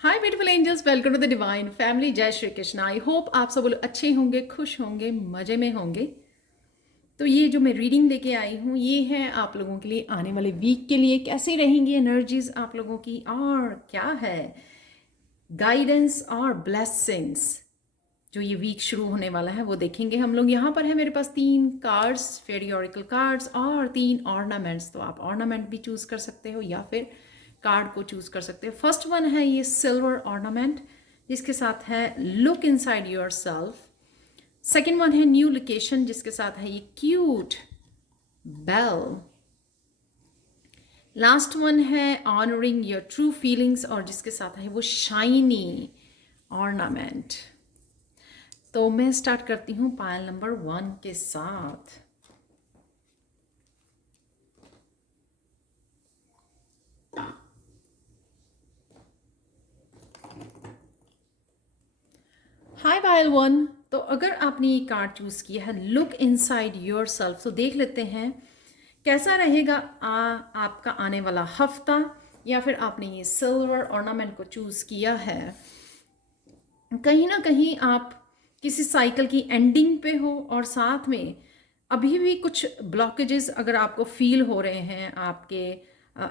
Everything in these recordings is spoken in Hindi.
Hi beautiful angels, welcome to the divine family. जय श्री कृष्ण। आई होप आप सब लोग अच्छे होंगे, खुश होंगे, मज़े में होंगे। तो ये जो मैं रीडिंग लेके आई हूँ ये है आप लोगों के लिए आने वाले वीक के लिए कैसी रहेंगी एनर्जीज आप लोगों की, और क्या है गाइडेंस और ब्लेसिंग्स जो ये वीक शुरू होने वाला है वो देखेंगे हम लोग। यहाँ पर है मेरे पास 3 कार्ड्स, फेरी ऑरिकल कार्ड्स, और 3 ऑर्नामेंट्स। तो आप ऑर्नामेंट भी चूज कर सकते हो या फिर कार्ड को चूज कर सकते हो। फर्स्ट वन है ये सिल्वर ऑर्नामेंट जिसके साथ है look inside your self. Second one है न्यू लोकेशन जिसके साथ है ये क्यूट बेल। लास्ट वन है ऑनरिंग योर ट्रू फीलिंग्स और जिसके साथ है वो शाइनी ऑर्नामेंट। तो मैं स्टार्ट करती हूँ पायल नंबर 1 के साथ। हाय पायल 1। तो अगर आपने ये कार्ड चूज किया है लुक इनसाइड योर सेल्फ, तो देख लेते हैं कैसा रहेगा आपका आने वाला हफ्ता, या फिर आपने ये सिल्वर ऑर्नामेंट को चूज किया है। कहीं ना कहीं आप किसी साइकिल की एंडिंग पे हो और साथ में अभी भी कुछ ब्लॉकेजेस अगर आपको फील हो रहे हैं आपके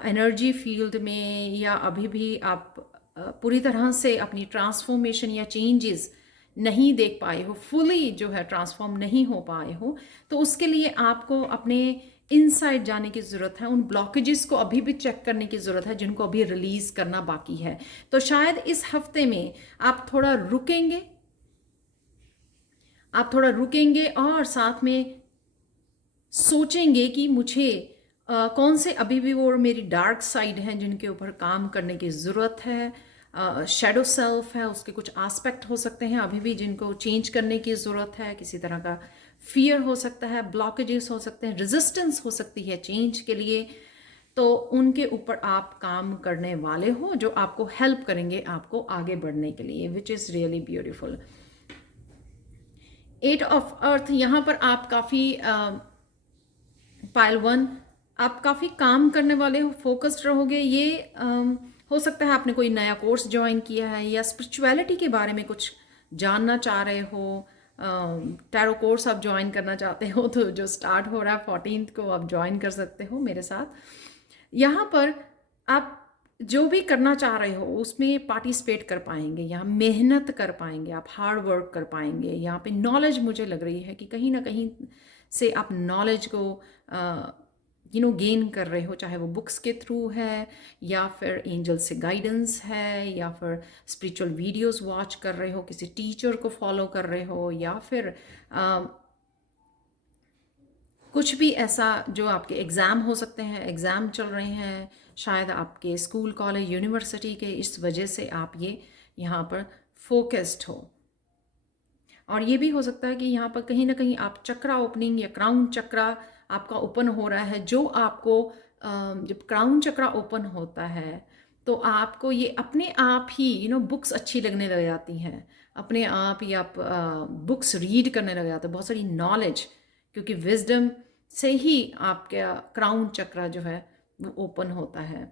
एनर्जी फील्ड में, या अभी भी आप पूरी तरह से अपनी ट्रांसफॉर्मेशन या चेंजेस नहीं देख पाए हो, फुली जो है ट्रांसफॉर्म नहीं हो पाए हो, तो उसके लिए आपको अपने इनसाइड जाने की ज़रूरत है। उन ब्लॉकेजेस को अभी भी चेक करने की ज़रूरत है जिनको अभी रिलीज़ करना बाकी है। तो शायद इस हफ्ते में आप थोड़ा रुकेंगे, और साथ में सोचेंगे कि मुझे कौन से अभी भी वो मेरी डार्क साइड हैं जिनके ऊपर काम करने की ज़रूरत है। शैडो सेल्फ है, उसके कुछ एस्पेक्ट हो सकते हैं अभी भी जिनको चेंज करने की ज़रूरत है। किसी तरह का फियर हो सकता है, ब्लॉकेजेस हो सकते हैं, रेजिस्टेंस हो सकती है चेंज के लिए। तो उनके ऊपर आप काम करने वाले हो जो आपको हेल्प करेंगे आपको आगे बढ़ने के लिए, which is really beautiful. 8 of earth, यहाँ पर आप काफ़ी पाइल 1 आप काफ़ी काम करने वाले हो, फोकस्ड रहोगे। ये हो सकता है आपने कोई नया कोर्स ज्वाइन किया है या स्पिरिचुअलिटी के बारे में कुछ जानना चाह रहे हो। टैरो कोर्स आप ज्वाइन करना चाहते हो तो जो स्टार्ट हो रहा है 14th को आप ज्वाइन कर सकते हो मेरे साथ। यहाँ पर आप जो भी करना चाह रहे हो उसमें पार्टिसिपेट कर पाएंगे, यहाँ मेहनत कर पाएंगे, आप हार्ड वर्क कर पाएंगे। यहाँ पे नॉलेज मुझे लग रही है कि कहीं ना कहीं से आप नॉलेज को गेन कर रहे हो, चाहे वो बुक्स के थ्रू है या फिर एंजल से गाइडेंस है या फिर स्पिरिचुअल वीडियोस वॉच कर रहे हो, किसी टीचर को फॉलो कर रहे हो, या फिर कुछ भी ऐसा जो आपके एग्ज़ाम हो सकते हैं, एग्ज़ाम चल रहे हैं शायद आपके स्कूल कॉलेज यूनिवर्सिटी के, इस वजह से आप ये यहाँ पर फोकस्ड हो। और ये भी हो सकता है कि यहाँ पर कहीं ना कहीं आप चक्रा ओपनिंग या क्राउन चक्रा आपका ओपन हो रहा है, जो आपको जब क्राउन चक्रा ओपन होता है तो आपको ये अपने आप ही बुक्स अच्छी लगने लग जाती हैं, अपने आप ही आप बुक्स रीड करने लग जाते हैं, बहुत सारी नॉलेज, क्योंकि विजडम से ही आपका क्राउन चक्रा जो है वो ओपन होता है।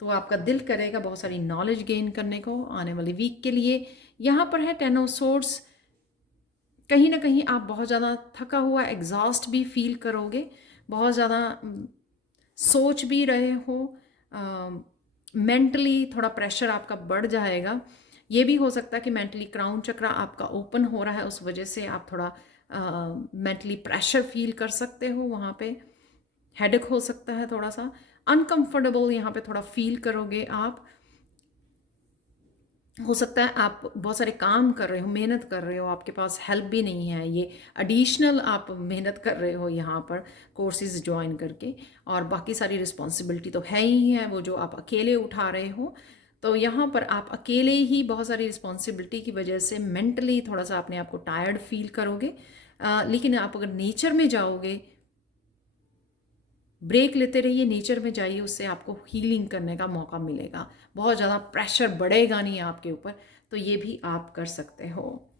तो आपका दिल करेगा बहुत सारी नॉलेज गेन करने को आने वाली वीक के लिए। यहाँ पर है 10 ऑफ सोर्ड्स। कहीं ना कहीं आप बहुत ज़्यादा थका हुआ एग्जॉस्ट भी फील करोगे, बहुत ज़्यादा सोच भी रहे हो, मेंटली थोड़ा प्रेशर आपका बढ़ जाएगा। ये भी हो सकता है कि मेंटली क्राउन चक्रा आपका ओपन हो रहा है, उस वजह से आप थोड़ा मेंटली प्रेशर फील कर सकते हो। वहाँ पे हेडेक हो सकता है, थोड़ा सा अनकंफर्टेबल यहाँ पे थोड़ा फील करोगे आप। हो सकता है आप बहुत सारे काम कर रहे हो, मेहनत कर रहे हो, आपके पास हेल्प भी नहीं है, ये एडिशनल आप मेहनत कर रहे हो यहाँ पर कोर्सेज ज्वाइन करके, और बाकी सारी रिस्पॉन्सिबिलिटी तो है ही है वो जो आप अकेले उठा रहे हो। तो यहाँ पर आप अकेले ही बहुत सारी रिस्पॉन्सिबिलिटी की वजह से मेंटली थोड़ा सा अपने आप को टायर्ड फील करोगे। लेकिन आप अगर नेचर में जाओगे, ब्रेक लेते रहिए, नेचर में जाइए, उससे आपको हीलिंग करने का मौका मिलेगा, बहुत ज़्यादा प्रेशर बढ़ेगा नहीं आपके ऊपर। तो ये भी आप कर सकते हो,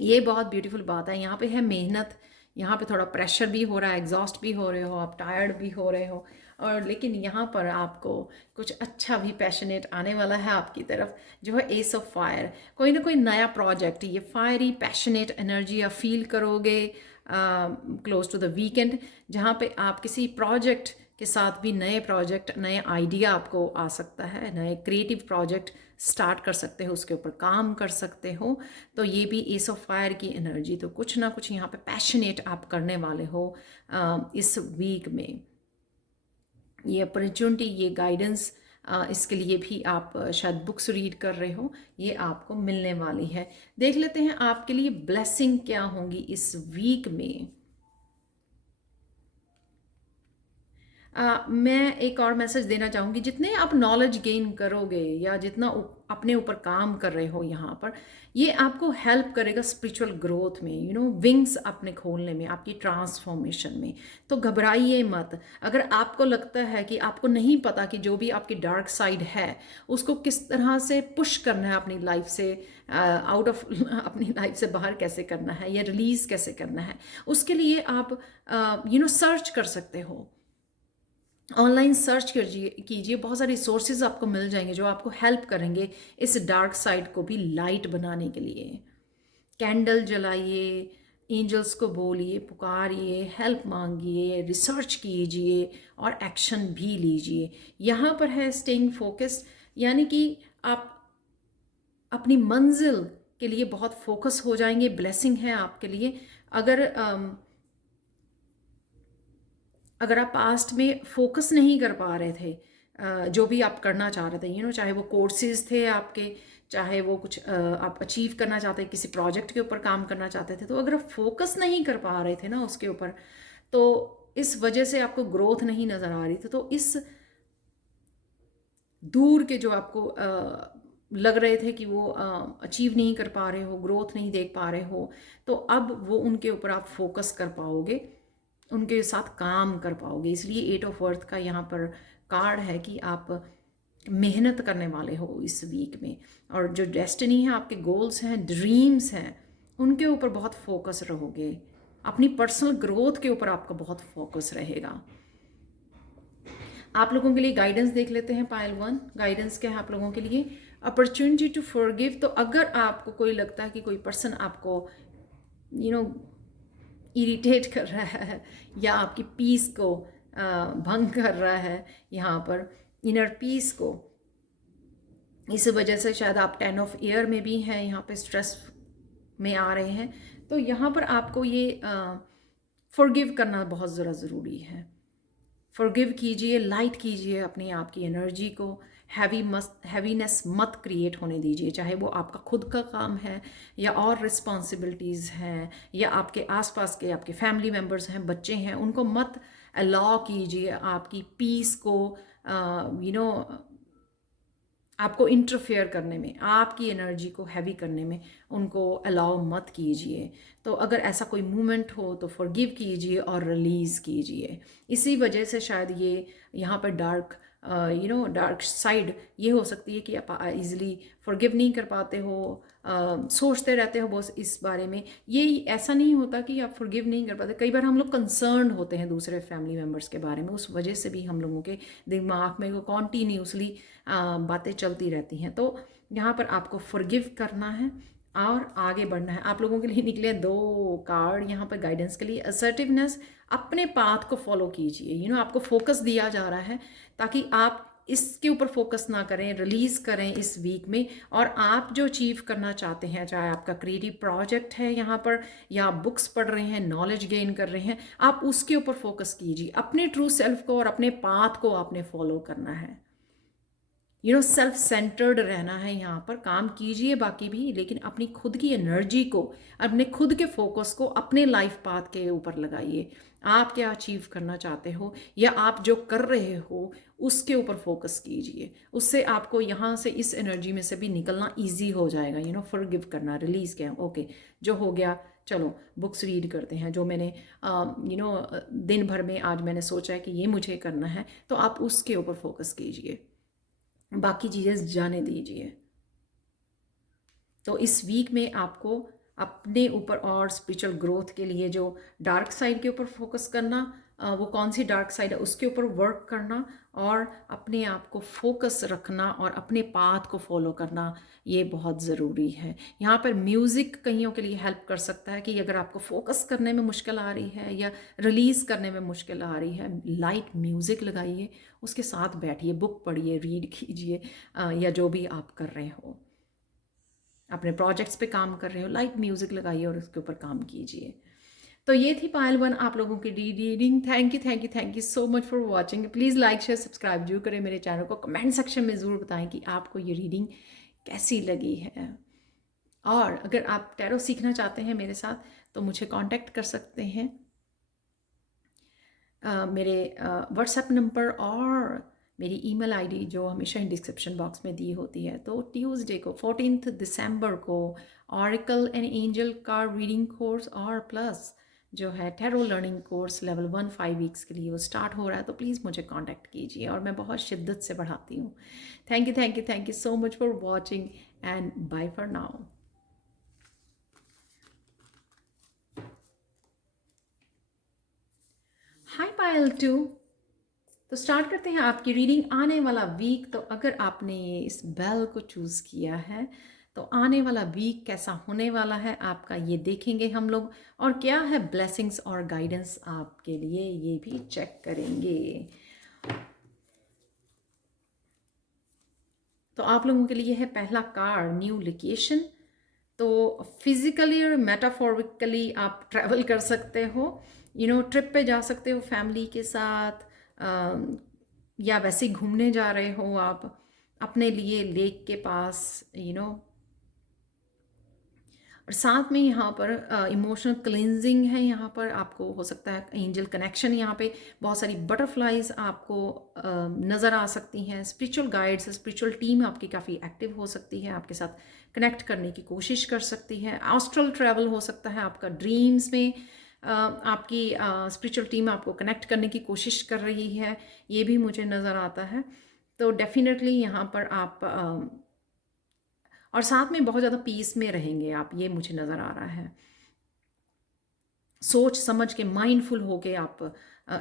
ये बहुत ब्यूटीफुल बात है। यहाँ पे है मेहनत, यहाँ पे थोड़ा प्रेशर भी हो रहा है, एग्जॉस्ट भी हो रहे हो, आप टायर्ड भी हो रहे हो, और लेकिन यहाँ पर आपको कुछ अच्छा भी पैशनेट आने वाला है आपकी तरफ, जो है एस ऑफ फायर। कोई ना कोई नया प्रोजेक्ट, ये फायरी पैशनेट एनर्जी आप फील करोगे क्लोज टू द वीकेंड, जहाँ पे आप किसी प्रोजेक्ट के साथ भी नए प्रोजेक्ट, नए आइडिया आपको आ सकता है, नए क्रिएटिव प्रोजेक्ट स्टार्ट कर सकते हो, उसके ऊपर काम कर सकते हो। तो ये भी एस ऑफ फायर की एनर्जी, तो कुछ ना कुछ यहाँ पे पैशनेट आप करने वाले हो इस वीक में। ये अपॉर्चुनिटी, ये गाइडेंस, इसके लिए भी आप शायद बुक्स रीड कर रहे हो, ये आपको मिलने वाली है। देख लेते हैं आपके लिए ब्लेसिंग क्या होंगी इस वीक में। मैं एक और मैसेज देना चाहूँगी, जितने आप नॉलेज गेन करोगे या जितना अपने ऊपर काम कर रहे हो यहाँ पर, ये आपको हेल्प करेगा स्पिरिचुअल ग्रोथ में, यू नो विंग्स अपने खोलने में, आपकी ट्रांसफॉर्मेशन में। तो घबराइए मत। अगर आपको लगता है कि आपको नहीं पता कि जो भी आपकी डार्क साइड है उसको किस तरह से पुश करना है अपनी लाइफ से, आउट ऑफ अपनी लाइफ से बाहर कैसे करना है या रिलीज़ कैसे करना है, उसके लिए आप सर्च कर सकते हो। ऑनलाइन सर्च कीजिए, बहुत सारे रिसोर्सेज आपको मिल जाएंगे जो आपको हेल्प करेंगे इस डार्क साइड को भी लाइट बनाने के लिए। कैंडल जलाइए, एंजल्स को बोलिए, पुकारिए, हेल्प मांगिए, रिसर्च कीजिए और एक्शन भी लीजिए। यहाँ पर है स्टेइंग फोकस्ड, यानी कि आप अपनी मंजिल के लिए बहुत फोकस हो जाएंगे। ब्लेसिंग है आपके लिए। अगर आप पास्ट में फोकस नहीं कर पा रहे थे, जो भी आप करना चाह रहे थे, चाहे वो कोर्सेज थे आपके, चाहे वो कुछ आप अचीव करना चाहते, किसी प्रोजेक्ट के ऊपर काम करना चाहते थे, तो अगर आप फोकस नहीं कर पा रहे थे ना उसके ऊपर, तो इस वजह से आपको ग्रोथ नहीं नज़र आ रही थी। तो इस दूर के जो आपको लग रहे थे कि वो अचीव नहीं कर पा रहे हो, ग्रोथ नहीं देख पा रहे हो, तो अब वो उनके ऊपर आप फोकस कर पाओगे, उनके साथ काम कर पाओगे। इसलिए 8 ऑफ अर्थ का यहाँ पर कार्ड है कि आप मेहनत करने वाले हो इस वीक में, और जो डेस्टिनी है, आपके गोल्स हैं, ड्रीम्स हैं, उनके ऊपर बहुत फोकस रहोगे। अपनी पर्सनल ग्रोथ के ऊपर आपका बहुत फोकस रहेगा। आप लोगों के लिए गाइडेंस देख लेते हैं। पाइल 1 गाइडेंस क्या है आप लोगों के लिए? Opportunity to forgive. तो अगर आपको कोई लगता है कि कोई पर्सन आपको इरिटेट कर रहा है या आपकी पीस को भंग कर रहा है, यहाँ पर इनर पीस को, इस वजह से शायद आप 10 ऑफ एयर में भी हैं, यहाँ पे स्ट्रेस में आ रहे हैं, तो यहाँ पर आपको ये फॉरगिव करना बहुत ज़रा ज़रूरी है। फॉरगिव कीजिए, लाइट कीजिए अपने आप की एनर्जी को, हैवीनेस मत क्रिएट होने दीजिए, चाहे वो आपका खुद का काम है या और रिस्पॉन्सिबिलिटीज़ हैं या आपके आसपास के आपके फैमिली मेम्बर्स हैं, बच्चे हैं, उनको मत अलाउ कीजिए आपकी पीस को आपको इंटरफेयर करने में, आपकी एनर्जी को हैवी करने में उनको अलाउ मत कीजिए। तो अगर ऐसा कोई मूवमेंट हो तो फॉरगिव कीजिए और रिलीज़ कीजिए। इसी वजह से शायद ये यहाँ पर डार्क साइड ये हो सकती है कि आप इजीली फॉरगिव नहीं कर पाते हो, सोचते रहते हो बस इस बारे में। ये ऐसा नहीं होता कि आप फॉरगिव नहीं कर पाते, कई बार हम लोग कंसर्न होते हैं दूसरे फैमिली मेम्बर्स के बारे में, उस वजह से भी हम लोगों के दिमाग में वो कॉन्टीन्यूसली बातें चलती रहती हैं। तो यहाँ पर आपको फॉरगिव करना है और आगे बढ़ना है। आप लोगों के लिए निकले 2 कार्ड यहाँ पर गाइडेंस के लिए। असर्टिवनेस, अपने पाथ को फॉलो कीजिए। आपको फोकस दिया जा रहा है ताकि आप इसके ऊपर फोकस ना करें, रिलीज़ करें इस वीक में, और आप जो अचीव करना चाहते हैं, चाहे आपका क्रिएटिव प्रोजेक्ट है यहाँ पर या आप बुक्स पढ़ रहे हैं, नॉलेज गेन कर रहे हैं, आप उसके ऊपर फोकस कीजिए। अपने ट्रू सेल्फ को और अपने पाथ को आपने फॉलो करना है। सेल्फ सेंटर्ड रहना है, यहाँ पर काम कीजिए बाकी भी, लेकिन अपनी खुद की एनर्जी को, अपने खुद के फोकस को अपने लाइफ पाथ के ऊपर लगाइए। आप क्या अचीव करना चाहते हो या आप जो कर रहे हो उसके ऊपर फोकस कीजिए। उससे आपको यहाँ से, इस एनर्जी में से भी निकलना ईजी हो जाएगा। फॉरगिव करना, रिलीज़ किया, ओके जो हो गया, चलो बुक्स रीड करते हैं। जो मैंने दिन भर में आज मैंने सोचा है कि ये मुझे करना है, तो आप उसके ऊपर फोकस कीजिए, बाकी चीज़ें जाने दीजिए। तो इस वीक में आपको अपने ऊपर और स्पिरिचुअल ग्रोथ के लिए जो डार्क साइड के ऊपर फोकस करना, वो कौन सी डार्क साइड है उसके ऊपर वर्क करना, और अपने आप को फोकस रखना और अपने पाथ को फॉलो करना, ये बहुत ज़रूरी है। यहाँ पर म्यूज़िक कईयों के लिए हेल्प कर सकता है कि अगर आपको फोकस करने में मुश्किल आ रही है या रिलीज़ करने में मुश्किल आ रही है, लाइट म्यूज़िक लगाइए, उसके साथ बैठिए, बुक पढ़िए, रीड कीजिए, या जो भी आप कर रहे हो, अपने प्रोजेक्ट्स पे काम कर रहे हो, लाइट म्यूज़िक लगाइए और उसके ऊपर काम कीजिए। तो ये थी पायल 1 आप लोगों की reading. Thank you so much for watching. Please like share subscribe जरूर करें मेरे चैनल को। कमेंट सेक्शन में ज़रूर बताएं कि आपको ये रीडिंग कैसी लगी है। और अगर आप टैरो सीखना चाहते हैं मेरे साथ तो मुझे कांटेक्ट कर सकते हैं मेरे व्हाट्सएप नंबर और मेरी ईमेल आईडी जो हमेशा ही डिस्क्रिप्शन बॉक्स में दी होती है। तो ट्यूसडे को 14 दिसंबर को ऑरेकल एंड एंजल का रीडिंग कोर्स और प्लस जो है tarot learning course level 1 5 weeks के लिए वो स्टार्ट हो रहा है। तो प्लीज़ मुझे कांटेक्ट कीजिए और मैं बहुत शिद्दत से बढ़ाती हूँ। Thank you so much for watching and bye for now. Hi Payal 2। तो स्टार्ट करते हैं आपकी रीडिंग आने वाला वीक। तो अगर आपने ये इस बेल को चूज़ किया है तो आने वाला वीक कैसा होने वाला है आपका, ये देखेंगे हम लोग, और क्या है ब्लेसिंग्स और गाइडेंस आपके लिए, ये भी चेक करेंगे। तो आप लोगों के लिए है पहला कार्ड न्यू लोकेशन। तो फिजिकली और मेटाफोरिकली आप ट्रैवल कर सकते हो, ट्रिप पे जा सकते हो फैमिली के साथ, या वैसे ही घूमने जा रहे हो आप अपने लिए लेक के पास, और साथ में यहाँ पर इमोशनल क्लिनजिंग है। यहाँ पर आपको हो सकता है एंजल कनेक्शन, यहाँ पे बहुत सारी बटरफ्लाइज आपको नज़र आ सकती हैं। स्पिरिचुअल गाइड्स, स्पिरिचुअल टीम आपकी काफ़ी एक्टिव हो सकती है, आपके साथ कनेक्ट करने की कोशिश कर सकती है। एस्ट्रल ट्रैवल हो सकता है आपका, ड्रीम्स में आपकी स्पिरिचुअल टीम आपको कनेक्ट करने की कोशिश कर रही है, ये भी मुझे नज़र आता है। तो डेफिनेटली यहाँ पर आप और साथ में बहुत ज़्यादा पीस में रहेंगे आप, ये मुझे नज़र आ रहा है। सोच समझ के माइंडफुल होके आप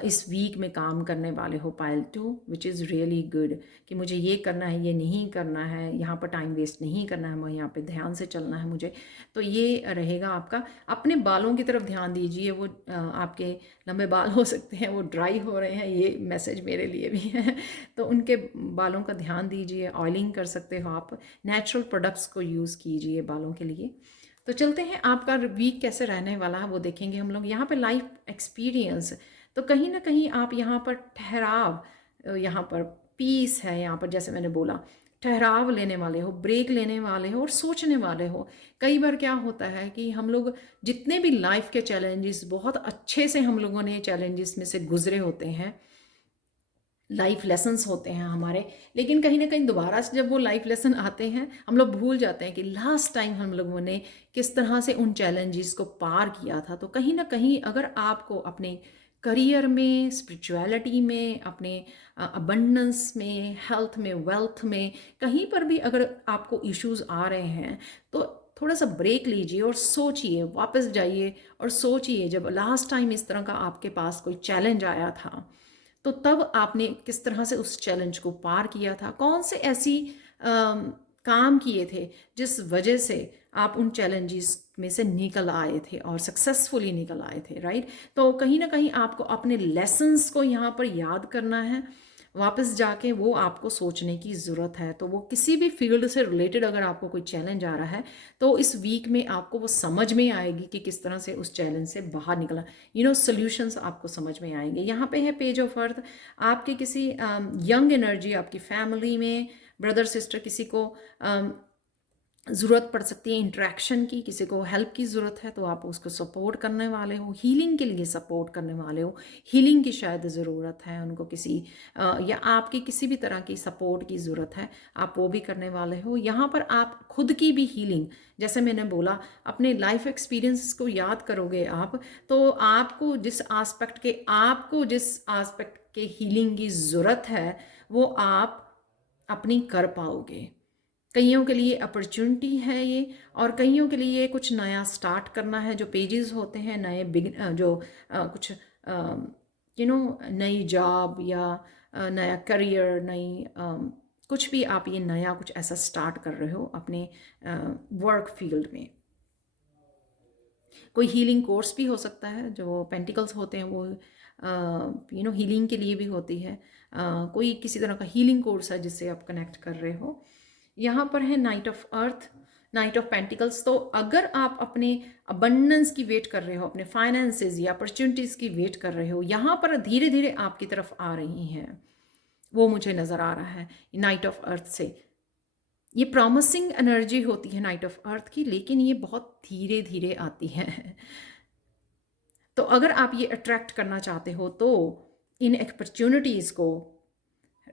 इस वीक में काम करने वाले हो पायल 2, विच इज़ रियली गुड, कि मुझे ये करना है, ये नहीं करना है, यहाँ पर टाइम वेस्ट नहीं करना है, मैं यहाँ पे ध्यान से चलना है मुझे। तो ये रहेगा आपका। अपने बालों की तरफ ध्यान दीजिए, वो आपके लंबे बाल हो सकते हैं वो ड्राई हो रहे हैं, ये मैसेज मेरे लिए भी है। तो उनके बालों का ध्यान दीजिए। ऑयलिंग कर सकते हो आप, नेचुरल प्रोडक्ट्स को यूज़ कीजिए बालों के लिए। तो चलते हैं आपका वीक कैसे रहने वाला है वो देखेंगे हम लोग। यहाँ पे लाइफ एक्सपीरियंस, तो कहीं ना कहीं आप यहाँ पर ठहराव, यहाँ पर पीस है, यहाँ पर जैसे मैंने बोला ठहराव लेने वाले हो, ब्रेक लेने वाले हो और सोचने वाले हो। कई बार क्या होता है कि हम लोग जितने भी लाइफ के चैलेंजेस, बहुत अच्छे से हम लोगों ने चैलेंजेस में से गुजरे होते हैं, लाइफ लेसन्स होते हैं हमारे, लेकिन कहीं ना कहीं दोबारा से जब वो लाइफ लेसन आते हैं हम लोग भूल जाते हैं कि लास्ट टाइम हम लोगों ने किस तरह से उन चैलेंजेस को पार किया था। तो कहीं ना कहीं अगर आपको अपने करियर में, स्पिरिचुअलिटी में, अपने अबंडेंस में, हेल्थ में, वेल्थ में, कहीं पर भी अगर आपको इश्यूज आ रहे हैं तो थोड़ा सा ब्रेक लीजिए और सोचिए, वापस जाइए और सोचिए जब लास्ट टाइम इस तरह का आपके पास कोई चैलेंज आया था तो तब आपने किस तरह से उस चैलेंज को पार किया था, कौन से ऐसी काम किए थे जिस वजह से आप उन चैलेंजेस में से निकल आए थे और सक्सेसफुली निकल आए थे, राइट। तो कहीं ना कहीं आपको अपने लेसन्स को यहाँ पर याद करना है, वापस जाके वो आपको सोचने की ज़रूरत है। तो वो किसी भी फील्ड से रिलेटेड अगर आपको कोई चैलेंज आ रहा है तो इस वीक में आपको वो समझ में आएगी कि किस तरह से उस चैलेंज से बाहर निकला, सॉल्यूशंस आपको समझ में आएंगे। यहाँ पे है पेज ऑफ अर्थ, आपके किसी यंग एनर्जी, आपकी फैमिली में ब्रदर सिस्टर किसी को ज़रूरत पड़ सकती है इंटरेक्शन की, किसी को हेल्प की ज़रूरत है तो आप उसको सपोर्ट करने वाले हो, हीलिंग के लिए सपोर्ट करने वाले हो, हीलिंग की शायद ज़रूरत है उनको किसी या आपकी किसी भी तरह की सपोर्ट की ज़रूरत है, आप वो भी करने वाले हो। यहाँ पर आप खुद की भी हीलिंग, जैसे मैंने बोला अपने लाइफ एक्सपीरियंस को याद करोगे आप तो आपको जिस आस्पेक्ट के हीलिंग की ज़रूरत है वो आप अपनी कर पाओगे। कईयों के लिए अपॉर्चुनिटी है ये, और कईयों के लिए कुछ नया स्टार्ट करना है। जो पेजेस होते हैं नए जो कुछ नई जॉब या नया करियर, नई कुछ भी आप ये नया कुछ ऐसा स्टार्ट कर रहे हो अपने वर्क फील्ड में। कोई हीलिंग कोर्स भी हो सकता है, जो पेंटिकल्स होते हैं वो हीलिंग के लिए भी होती है। कोई किसी तरह का हीलिंग कोर्स है जिससे आप कनेक्ट कर रहे हो। यहाँ पर है night of earth, night of pentacles. तो अगर आप अपने अबंडेंस की वेट कर रहे हो, अपने फाइनेंसेस या अपॉर्चुनिटीज़ की वेट कर रहे हो, यहाँ पर धीरे धीरे आपकी तरफ आ रही हैं, वो मुझे नज़र आ रहा है नाइट ऑफ अर्थ से। ये प्रॉमिसिंग एनर्जी होती है नाइट ऑफ अर्थ की, लेकिन ये बहुत धीरे धीरे आती है। तो अगर आप ये अट्रैक्ट करना चाहते हो तो इन अपॉर्चुनिटीज़ को,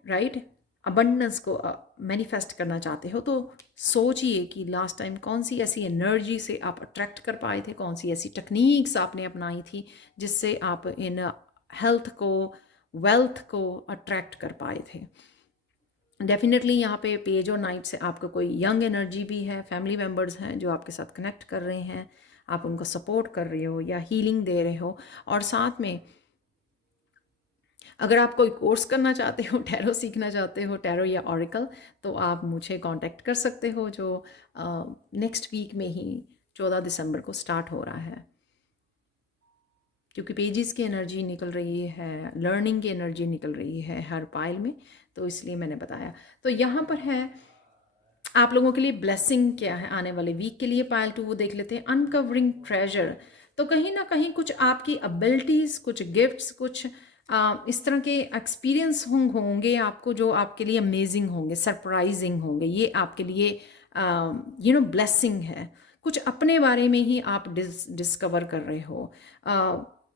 राइट, अबंडेंस को मैनिफेस्ट करना चाहते हो, तो सोचिए कि लास्ट टाइम कौन सी ऐसी एनर्जी से आप अट्रैक्ट कर पाए थे, कौन सी ऐसी टेक्निक्स आपने अपनाई थी जिससे आप इन हेल्थ को, वेल्थ को अट्रैक्ट कर पाए थे। डेफिनेटली यहाँ पे पेज और नाइट से आपको कोई यंग एनर्जी भी है, फैमिली मेम्बर्स हैं जो आपके साथ कनेक्ट कर रहे हैं, आप उनको सपोर्ट कर रहे हो या हीलिंग दे रहे हो। और साथ में अगर आप कोई कोर्स करना चाहते हो, टैरो सीखना चाहते हो, टैरो या ऑरिकल, तो आप मुझे कांटेक्ट कर सकते हो, जो नेक्स्ट वीक में ही 14 दिसंबर को स्टार्ट हो रहा है। क्योंकि पेजेस की एनर्जी निकल रही है, लर्निंग की एनर्जी निकल रही है हर पाइल में, तो इसलिए मैंने बताया। तो यहाँ पर है आप लोगों के लिए ब्लेसिंग क्या है आने वाले वीक के लिए। पाइल 2 वो देख लेते हैं, अनकवरिंग ट्रेजर। तो कहीं ना कहीं कुछ आपकी एबिलिटीज़, कुछ गिफ्ट्स, कुछ इस तरह के एक्सपीरियंस होंगे आपको जो आपके लिए अमेजिंग होंगे, सरप्राइजिंग होंगे। ये आपके लिए ब्लेसिंग है। कुछ अपने बारे में ही आप डिस्कवर कर रहे हो।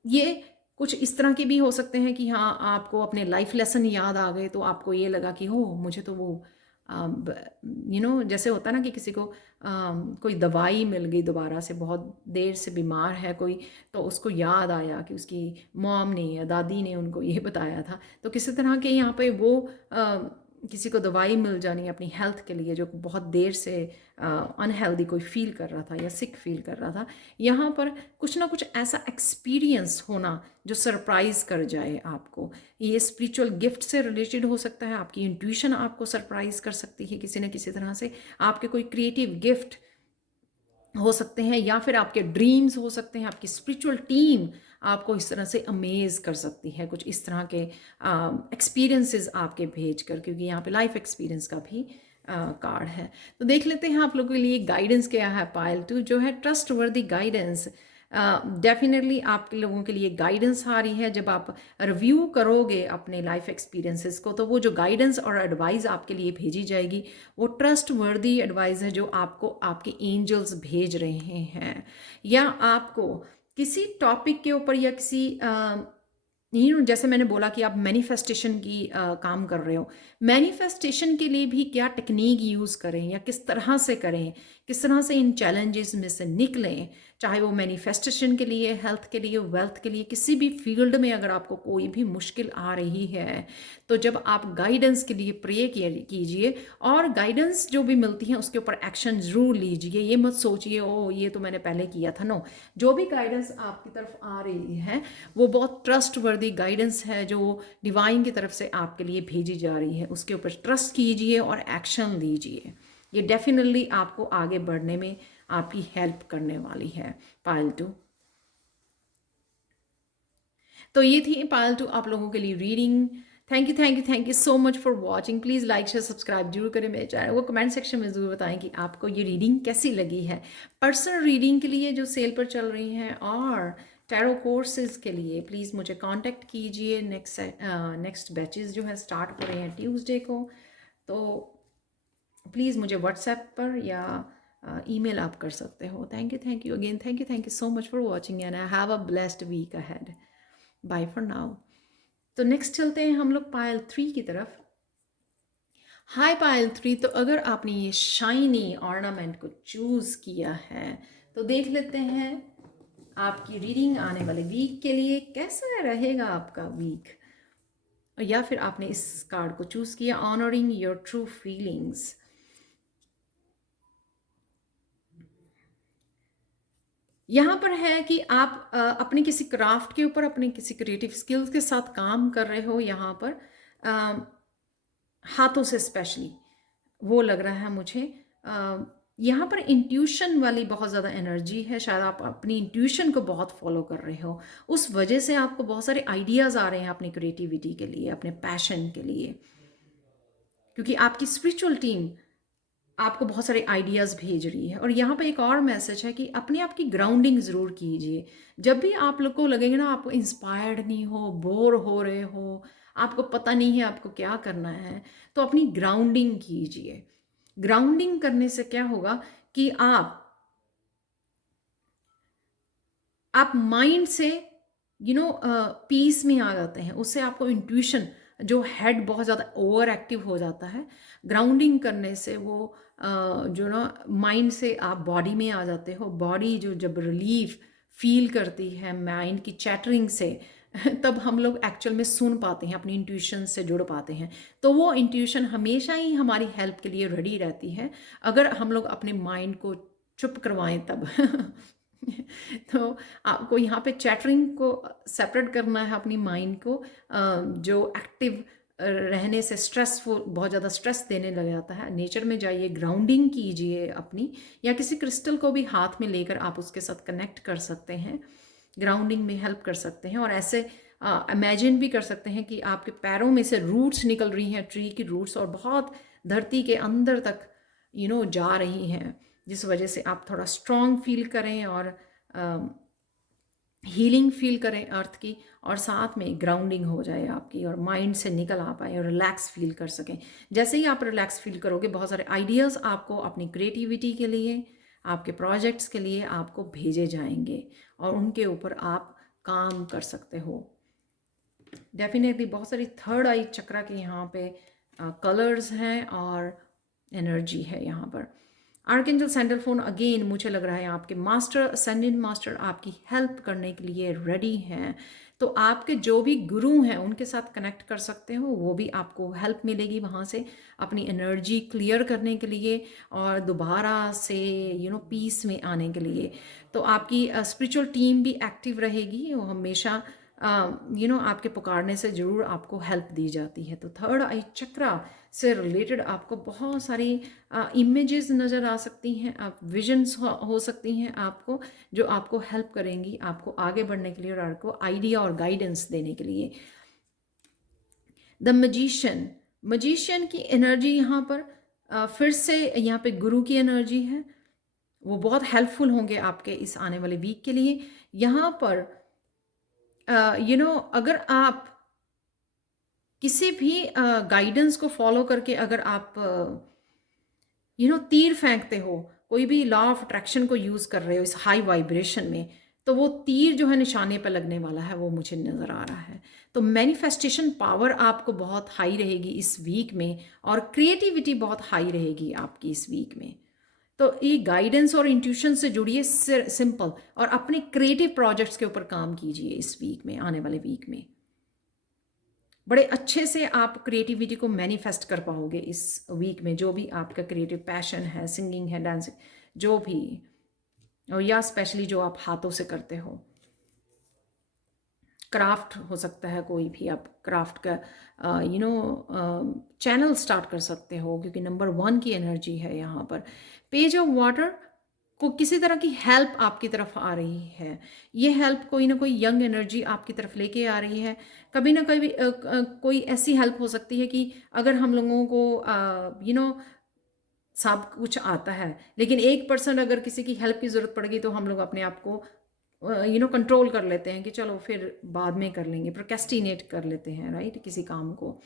ये कुछ इस तरह के भी हो सकते हैं कि हाँ, आपको अपने लाइफ लेसन याद आ गए, तो आपको ये लगा कि हो मुझे तो वो जैसे होता है ना कि किसी को कोई दवाई मिल गई दोबारा से, बहुत देर से बीमार है कोई, तो उसको याद आया कि उसकी मॉम ने या दादी ने उनको ये बताया था। तो किसी तरह के यहाँ पे वो किसी को दवाई मिल जानी अपनी हेल्थ के लिए, जो बहुत देर से अनहेल्दी कोई फील कर रहा था या सिक फील कर रहा था, यहाँ पर कुछ ना कुछ ऐसा एक्सपीरियंस होना जो सरप्राइज कर जाए आपको। ये स्पिरिचुअल गिफ्ट से रिलेटेड हो सकता है, आपकी इंट्यूशन आपको सरप्राइज कर सकती है किसी न किसी तरह से, आपके कोई क्रिएटिव गिफ्ट हो सकते हैं, या फिर आपके ड्रीम्स हो सकते हैं, आपकी स्पिरिचुअल टीम आपको इस तरह से अमेज कर सकती है, कुछ इस तरह के एक्सपीरियंसेस आपके भेज कर, क्योंकि यहाँ पे लाइफ एक्सपीरियंस का भी कार्ड है। तो देख लेते हैं आप लोगों के लिए गाइडेंस क्या है। पाइल 2 जो है ट्रस्ट वर्दी गाइडेंस। डेफिनेटली आप लोगों के लिए गाइडेंस आ रही है। जब आप रिव्यू करोगे अपने लाइफ एक्सपीरियंसेस को, तो वो जो गाइडेंस और एडवाइस आपके लिए भेजी जाएगी, वो ट्रस्ट वर्दी एडवाइस है जो आपको आपके एंजल्स भेज रहे हैं, या आपको किसी टॉपिक के ऊपर या किसी जैसे मैंने बोला कि आप मैनिफेस्टेशन की काम कर रहे हो, मैनिफेस्टेशन के लिए भी क्या टेक्निक यूज़ करें या किस तरह से करें, किस तरह से इन चैलेंजेस में से निकलें, चाहे वो मैनिफेस्टेशन के लिए, हेल्थ के लिए, वेल्थ के लिए, किसी भी फील्ड में अगर आपको कोई भी मुश्किल आ रही है, तो जब आप गाइडेंस के लिए प्रे कीजिए, और गाइडेंस जो भी मिलती है उसके ऊपर एक्शन ज़रूर लीजिए। ये मत सोचिए ओ ये तो मैंने पहले किया था। नो, जो भी गाइडेंस आपकी तरफ आ रही है वो बहुत ट्रस्ट वर्दी गाइडेंस है जो डिवाइन की तरफ से आपके लिए भेजी जा रही है। उसके ऊपर ट्रस्ट कीजिए और एक्शन लीजिए। ये डेफिनेटली आपको आगे बढ़ने में आपकी हेल्प करने वाली है। पाइल 2, तो ये थी पाइल 2 आप लोगों के लिए reading. Thank you so much for watching. Please like share subscribe जरूर करें मेरे चैनल को। कमेंट सेक्शन में ज़रूर बताएं कि आपको ये रीडिंग कैसी लगी है। पर्सनल रीडिंग के लिए जो सेल पर चल रही हैं, और टैरो कोर्सेज के लिए प्लीज़ मुझे कांटेक्ट कीजिए। नेक्स्ट बैचेस जो है स्टार्ट हो रहे हैं ट्यूसडे को, तो प्लीज़ मुझे व्हाट्सएप पर या ईमेल आप कर सकते हो। Thank you again, thank you so much for watching and I have a blessed week ahead. Bye for now. तो नेक्स्ट चलते हैं हम लोग पायल 3 की तरफ। हाय पायल 3, तो अगर आपने ये शाइनी ऑर्नामेंट को चूज़ किया है तो देख लेते हैं आपकी रीडिंग आने वाले वीक के लिए कैसा रहेगा आपका वीक। या फिर आपने इस कार्ड को चूज़ किया, ऑनरिंग योर ट्रू फीलिंग्स। यहाँ पर है कि आप अपने किसी क्राफ्ट के ऊपर, अपने किसी क्रिएटिव स्किल्स के साथ काम कर रहे हो यहाँ पर, अ, हाथों से स्पेशली वो लग रहा है मुझे। यहाँ पर इंट्यूशन वाली बहुत ज़्यादा एनर्जी है, शायद आप अपनी इंट्यूशन को बहुत फॉलो कर रहे हो, उस वजह से आपको बहुत सारे आइडियाज़ आ रहे हैं अपनी क्रिएटिविटी के लिए, अपने पैशन के लिए, क्योंकि आपकी स्पिरिचुअल टीम आपको बहुत सारे आइडियाज़ भेज रही है। और यहाँ पे एक और मैसेज है कि अपने आप की ग्राउंडिंग ज़रूर कीजिए। जब भी आप लोग को लगेगा ना आपको इंस्पायर्ड नहीं हो, बोर हो रहे हो, आपको पता नहीं है आपको क्या करना है, तो अपनी ग्राउंडिंग कीजिए। ग्राउंडिंग करने से क्या होगा कि आप माइंड से पीस में आ जाते हैं। उससे आपको इंट्यूशन, जो हेड बहुत ज़्यादा ओवर एक्टिव हो जाता है, ग्राउंडिंग करने से वो जो ना माइंड से आप बॉडी में आ जाते हो। बॉडी जो जब रिलीफ फील करती है माइंड की चैटरिंग से तब हम लोग एक्चुअल में सुन पाते हैं, अपनी इंट्यूशन से जुड़ पाते हैं। तो वो इंट्यूशन हमेशा ही हमारी हेल्प के लिए रेडी रहती है, अगर हम लोग अपने माइंड को चुप करवाएं तब। तो आपको यहाँ पे चैटरिंग को सेपरेट करना है अपनी माइंड को, जो एक्टिव रहने से स्ट्रेसफुल, बहुत ज़्यादा स्ट्रेस देने लग जाता है। नेचर में जाइए, ग्राउंडिंग कीजिए अपनी, या किसी क्रिस्टल को भी हाथ में लेकर आप उसके साथ कनेक्ट कर सकते हैं, ग्राउंडिंग में हेल्प कर सकते हैं। और ऐसे इमेजिन भी कर सकते हैं कि आपके पैरों में से रूट्स निकल रही हैं, ट्री की रूट्स, और बहुत धरती के अंदर तक जा रही हैं, जिस वजह से आप थोड़ा स्ट्रॉन्ग फील करें और हीलिंग फील करें अर्थ की, और साथ में ग्राउंडिंग हो जाए आपकी, और माइंड से निकल आ पाए और रिलैक्स फील कर सकें। जैसे ही आप रिलैक्स फील करोगे, बहुत सारे आइडियाज़ आपको अपनी क्रिएटिविटी के लिए, आपके प्रोजेक्ट्स के लिए आपको भेजे जाएंगे, और उनके ऊपर आप काम कर सकते हो। डेफिनेटली बहुत सारी थर्ड आई चक्रा के यहाँ पे कलर्स हैं और एनर्जी है यहाँ पर। आर्कएंजल सैंडलफोन अगेन मुझे लग रहा है आपके मास्टर, असेंडेंट मास्टर आपकी हेल्प करने के लिए रेडी हैं। तो आपके जो भी गुरु हैं उनके साथ कनेक्ट कर सकते हो, वो भी आपको हेल्प मिलेगी वहाँ से अपनी एनर्जी क्लियर करने के लिए और दोबारा से पीस में आने के लिए। तो आपकी स्पिरिचुअल टीम भी एक्टिव रहेगी, वो हमेशा आपके पुकारने से ज़रूर आपको हेल्प दी जाती है। तो थर्ड आई चक्रा से रिलेटेड आपको बहुत सारी इमेजेस नज़र आ सकती हैं, आप विजन्स हो सकती हैं आपको, जो आपको हेल्प करेंगी आपको आगे बढ़ने के लिए और आपको आइडिया और गाइडेंस देने के लिए। द मजिशियन की एनर्जी यहाँ पर फिर से यहाँ पे गुरु की एनर्जी है, वो बहुत हेल्पफुल होंगे आपके इस आने वाले वीक के लिए। यहाँ पर अगर आप किसी भी गाइडेंस को फॉलो करके अगर आप तीर फेंकते हो, कोई भी लॉ ऑफ अट्रैक्शन को यूज़ कर रहे हो इस हाई वाइब्रेशन में, तो वो तीर जो है निशाने पर लगने वाला है, वो मुझे नज़र आ रहा है। तो मैनिफेस्टेशन पावर आपको बहुत हाई रहेगी इस वीक में, और क्रिएटिविटी बहुत हाई रहेगी आपकी इस वीक में। तो ये गाइडेंस और इंट्यूशन से जुड़िए, सिंपल, और अपने क्रिएटिव प्रोजेक्ट्स के ऊपर काम कीजिए इस वीक में, आने वाले वीक में बड़े अच्छे से आप क्रिएटिविटी को मैनिफेस्ट कर पाओगे इस वीक में। जो भी आपका क्रिएटिव पैशन है, सिंगिंग है, डांसिंग, जो भी, और या स्पेशली जो आप हाथों से करते हो, क्राफ्ट हो सकता है, कोई भी आप क्राफ्ट का चैनल स्टार्ट कर सकते हो, क्योंकि नंबर 1 की एनर्जी है यहाँ पर। पेज ऑफ वाटर को किसी तरह की हेल्प आपकी तरफ आ रही है, ये हेल्प कोई ना कोई यंग एनर्जी आपकी तरफ लेके आ रही है। कभी ना कभी कोई ऐसी हेल्प हो सकती है कि अगर हम लोगों को सब कुछ आता है, लेकिन 1% अगर किसी की हेल्प की ज़रूरत पड़ेगी, तो हम लोग अपने आप को कंट्रोल कर लेते हैं कि चलो फिर बाद में कर लेंगे, प्रोक्रेस्टिनेट कर लेते हैं, राइट, किसी काम को।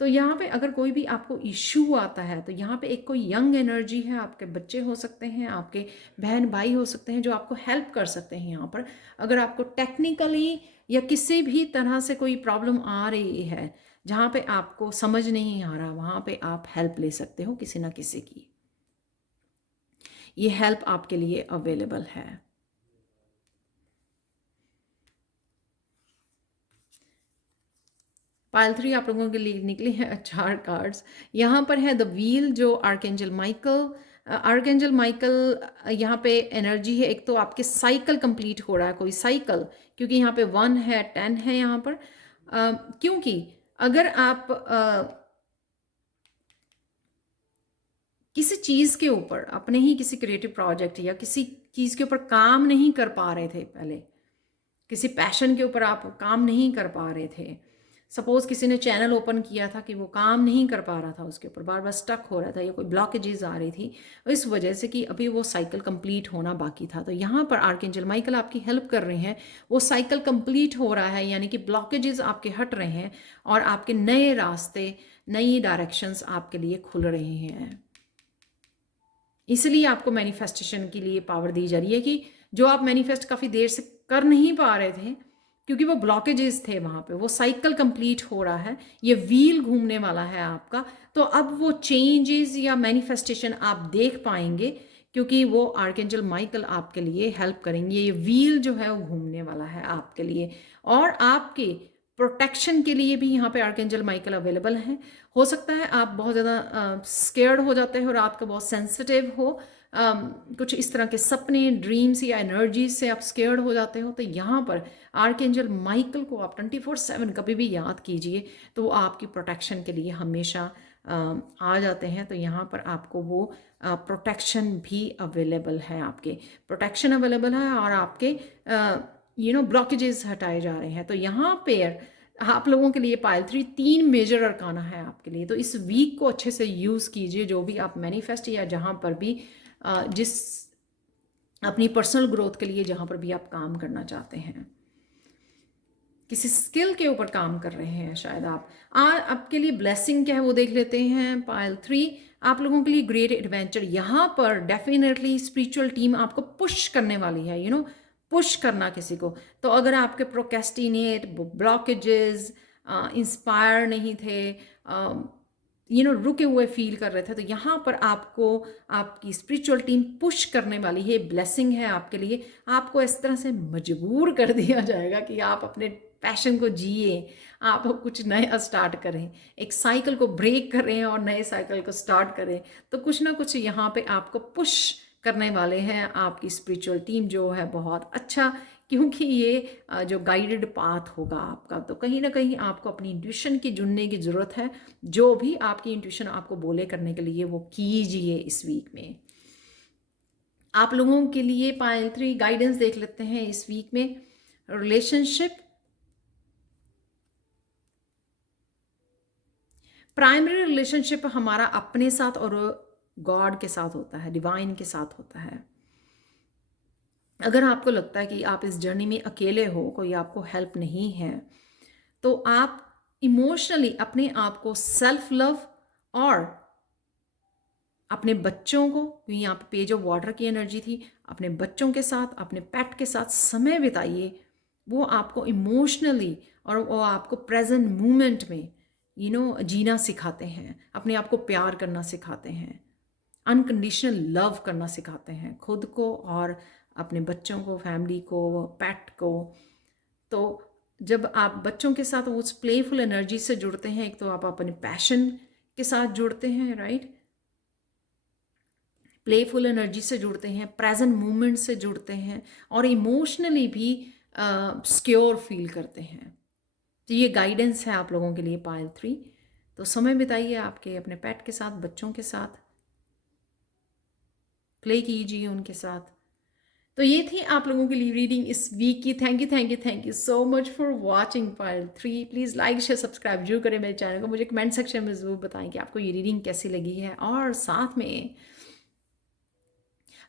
तो यहाँ पे अगर कोई भी आपको इश्यू आता है, तो यहाँ पे एक कोई यंग एनर्जी है, आपके बच्चे हो सकते हैं, आपके बहन भाई हो सकते हैं, जो आपको हेल्प कर सकते हैं यहाँ पर। अगर आपको टेक्निकली या किसी भी तरह से कोई प्रॉब्लम आ रही है, जहाँ पे आपको समझ नहीं आ रहा, वहाँ पे आप हेल्प ले सकते हो किसी ना किसी की। ये हेल्प आपके लिए अवेलेबल है। पाइल 3 आप लोगों के लिए निकले हैं 4 कार्ड्स। यहाँ पर है द व्हील, जो आर्कएंजल माइकल आर्कएंजल माइकल यहाँ पे एनर्जी है, एक तो आपके साइकिल कंप्लीट हो रहा है, कोई साइकिल, क्योंकि यहाँ पे 1 है 10 है यहाँ पर, क्योंकि अगर आप किसी चीज़ के ऊपर, अपने ही किसी क्रिएटिव प्रोजेक्ट या किसी चीज़ के ऊपर काम नहीं कर पा रहे थे पहले, किसी पैशन के ऊपर आप काम नहीं कर पा रहे थे, सपोज किसी ने चैनल ओपन किया था कि वो काम नहीं कर पा रहा था, उसके ऊपर बार बार स्टक हो रहा था या कोई ब्लॉकेजेस आ रही थी, इस वजह से कि अभी वो साइकिल कंप्लीट होना बाकी था। तो यहाँ पर आर्कएंजल माइकल आपकी हेल्प कर रहे हैं, वो साइकिल कंप्लीट हो रहा है, यानी कि ब्लॉकेजेस आपके हट रहे हैं और आपके नए रास्ते, नई डायरेक्शंस आपके लिए खुल रहे हैं। इसलिए आपको मैनिफेस्टेशन के लिए पावर दी जा रही है कि जो आप मैनिफेस्ट काफ़ी देर से कर नहीं पा रहे थे क्योंकि वो ब्लॉकेजेस थे वहाँ पे, वो साइकिल कंप्लीट हो रहा है, ये व्हील घूमने वाला है आपका, तो अब वो चेंजेस या मैनिफेस्टेशन आप देख पाएंगे क्योंकि वो आर्कएंजल माइकल आपके लिए हेल्प करेंगे। ये व्हील जो है वो घूमने वाला है आपके लिए, और आपके प्रोटेक्शन के लिए भी यहाँ पे आर्कएंजल माइकल अवेलेबल हैं। हो सकता है आप बहुत ज़्यादा स्केर्ड हो जाते हो, रात को बहुत सेंसिटिव हो, कुछ इस तरह के सपने, ड्रीम्स या एनर्जीज से आप स्केर्ड हो जाते हो, तो यहाँ पर आर्कएंजल माइकल को आप 24/7 कभी भी याद कीजिए, तो वो आपकी प्रोटेक्शन के लिए हमेशा आ जाते हैं। तो यहाँ पर आपको वो प्रोटेक्शन भी अवेलेबल है, आपके प्रोटेक्शन अवेलेबल है और आपके ब्लॉकेजेस हटाए जा रहे हैं। तो यहाँ पे आप लोगों के लिए पायल 3 3 मेजर अरकाना है आपके लिए। तो इस वीक को अच्छे से यूज़ कीजिए, जो भी आप मैनिफेस्ट या जहाँ पर भी जिस अपनी पर्सनल ग्रोथ के लिए जहाँ पर भी आप काम करना चाहते हैं, किसी स्किल के ऊपर काम कर रहे हैं शायद आप, आपके लिए ब्लेसिंग क्या है वो देख लेते हैं। पायल 3 आप लोगों के लिए ग्रेट एडवेंचर, यहाँ पर डेफिनेटली स्पिरिचुअल टीम आपको पुश करने वाली है, पुश करना किसी को। तो अगर आपके प्रोकेस्टिनेट, ब्लॉकेजेस, इंस्पायर नहीं थे, रुके हुए फील कर रहे थे, तो यहाँ पर आपको आपकी स्पिरिचुअल टीम पुश करने वाली है, ब्लेसिंग है आपके लिए। आपको इस तरह से मजबूर कर दिया जाएगा कि आप अपने पैशन को जिए, आप कुछ नया स्टार्ट करें, एक साइकिल को ब्रेक करें और नए साइकिल को स्टार्ट करें। तो कुछ ना कुछ यहाँ पे आपको पुश करने वाले हैं आपकी स्पिरिचुअल टीम, जो है बहुत अच्छा, क्योंकि ये जो गाइडेड पाथ होगा आपका। तो कहीं ना कहीं आपको अपनी इंट्यूशन की जुड़ने की ज़रूरत है, जो भी आपकी इंट्यूशन आपको बोले करने के लिए वो कीजिए इस वीक में। आप लोगों के लिए पायल 3 गाइडेंस देख लेते हैं इस वीक में। रिलेशनशिप, प्राइमरी रिलेशनशिप हमारा अपने साथ और गॉड के साथ होता है, डिवाइन के साथ होता है। अगर आपको लगता है कि आप इस जर्नी में अकेले हो, कोई आपको हेल्प नहीं है, तो आप इमोशनली अपने आप को सेल्फ लव और अपने बच्चों को, क्योंकि यहाँ पे पेज ऑफ वाटर की एनर्जी थी, अपने बच्चों के साथ, अपने पेट के साथ समय बिताइए। वो आपको इमोशनली और वो आपको प्रेजेंट मोमेंट में जीना सिखाते हैं, अपने आप को प्यार करना सिखाते हैं, अनकंडीशनल लव करना सिखाते हैं, खुद को और अपने बच्चों को, फैमिली को, पेट को। तो जब आप बच्चों के साथ उस प्लेफुल एनर्जी से जुड़ते हैं, एक तो आप अपने पैशन के साथ जुड़ते हैं, राइट, प्लेफुल एनर्जी से जुड़ते हैं, प्रेजेंट मोमेंट से जुड़ते हैं और इमोशनली भी सिक्योर फील करते हैं। तो ये गाइडेंस है आप लोगों के लिए पायल 3। तो समय बिताइए आपके अपने पेट के साथ, बच्चों के साथ, प्ले कीजिए उनके साथ। तो ये थी आप लोगों के लिए रीडिंग इस वीक की। Thank you so much for watching Payal 3। Please like share subscribe जरूर करें मेरे चैनल को। मुझे कमेंट सेक्शन में ज़रूर बताएं कि आपको ये रीडिंग कैसी लगी है। और साथ में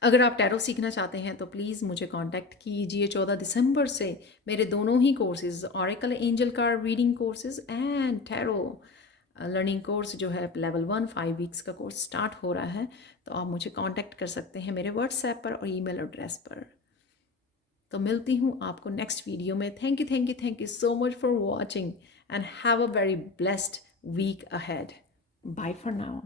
अगर आप टैरो सीखना चाहते हैं तो प्लीज़ मुझे कांटेक्ट कीजिए। 14 दिसंबर से मेरे दोनों ही courses, Oracle angel card reading courses and tarot learning course जो है लेवल 1 5 वीक्स का कोर्स स्टार्ट हो रहा है। तो आप मुझे कांटेक्ट कर सकते हैं मेरे व्हाट्सएप पर और ईमेल एड्रेस पर। तो मिलती हूँ आपको नेक्स्ट वीडियो में। Thank you so much for watching and have a very blessed week ahead. Bye for now.